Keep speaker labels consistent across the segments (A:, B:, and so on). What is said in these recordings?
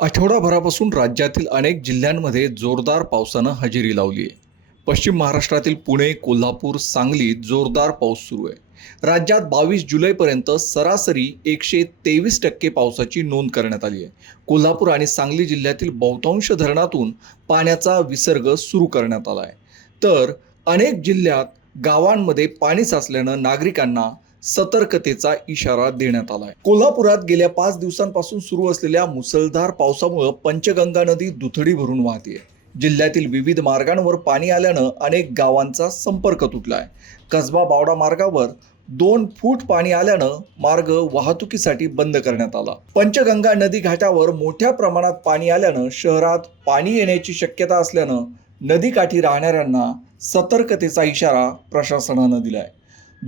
A: आठवडाभरापासून राज्यातील अनेक जिल्ह्यांमध्ये जोरदार पावसानं हजेरी लावली आहे. पश्चिम महाराष्ट्रातील पुणे कोल्हापूर सांगलीत जोरदार पाऊस सुरू आहे. राज्यात बावीस जुलैपर्यंत सरासरी एकशे तेवीस टक्के पावसाची नोंद करण्यात आली आहे. कोल्हापूर आणि सांगली जिल्ह्यातील बहुतांश धरणातून पाण्याचा विसर्ग सुरू करण्यात आला आहे. तर अनेक जिल्ह्यात गावांमध्ये पाणी साचल्यानं नागरिकांना सतर्कतेचा इशारा देण्यात आलाय. कोल्हापुरात गेल्या पाच दिवसांपासून सुरू असलेल्या मुसळधार पावसामुळे पंचगंगा नदी दुथडी भरून वाहते जिल्ह्यातील विविध मार्गांवर पाणी आल्यानं अनेक गावांचा संपर्क तुटलाय. कसबा बावडा मार्गावर दोन फूट पाणी आल्यानं मार्ग वाहतुकीसाठी बंद करण्यात आला. पंचगंगा नदी घाटावर मोठ्या प्रमाणात पाणी आल्यानं शहरात पाणी येण्याची शक्यता असल्यानं नदीकाठी राहणाऱ्यांना सतर्कतेचा इशारा प्रशासनानं दिलाय.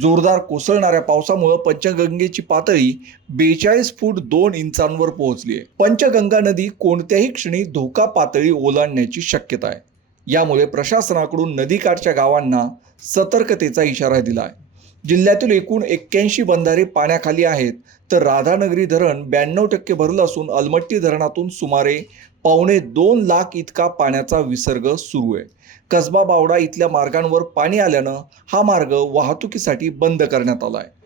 A: जोरदार कोसळणाऱ्या पावसामुळे पंचगंगेची पातळी बेचाळीस फूट दोन इंचांवर पोहोचली आहे. पंचगंगा नदी कोणत्याही क्षणी धोका पातळी ओलांडण्याची शक्यता आहे. यामुळे प्रशासनाकडून नदीकाठच्या गावांना सतर्कतेचा इशारा दिला आहे. जिल्ह्यातील एकूण एक्क्याऐंशी बंधारे पाण्याखाली आहेत तर राधानगरी धरण ब्याण्णव टक्के भरलं असून अलमट्टी धरणातून सुमारे पावणे दोन लाख इतका पाण्याचा विसर्ग सुरू आहे. कसबा बावडा इथल्या मार्गांवर पाणी आल्यानं हा मार्ग वाहतुकीसाठी बंद करण्यात आला आहे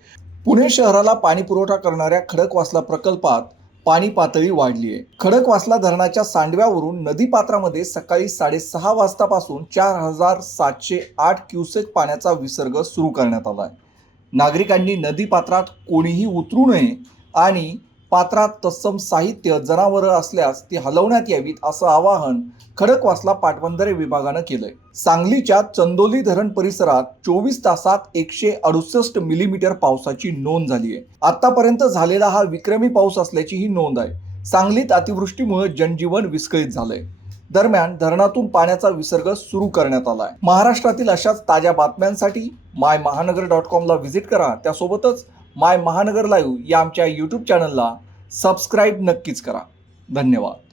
A: पुणे शहराला पाणी पुरवठा करणाऱ्या खडकवासला प्रकल्पात पाणी पातळी वाढली आहे. खडकवासला धरणाच्या सांडव्यावरून नदीपात्रामध्ये सकाळी साडेसहा वाजतापासून चार हजार सातशे आठ क्युसेक पाण्याचा विसर्ग सुरू करण्यात आला आहे नागरिकांनी नदीपात्रात कोणीही उतरू नये आणि पात्रात तत्सम साहित्य जनावरं असल्यास ती हलवण्यात यावीत असं आवाहन खडकवासला पाटबंधारे विभागानं केलंय. सांगलीच्या चंदोली धरण परिसरात चोवीस तासात एकशे अडुसष्ट मिलीमीटर पावसाची नोंद झाली आहे. आतापर्यंत झालेला हा विक्रमी पाऊस असल्याची ही नोंद आहे. सांगलीत अतिवृष्टीमुळे जनजीवन विस्कळीत झालंय. दरम्यान धरणातून पाण्याचा विसर्ग सुरू करण्यात आलाय. महाराष्ट्रातील अशाच ताज्या बातम्यांसाठी माय महानगर डॉट कॉमला व्हिजिट करा. त्यासोबतच माय महानगर लाईव्ह या आमच्या यूट्यूब चॅनलला सबस्क्राईब नक्कीच करा. धन्यवाद.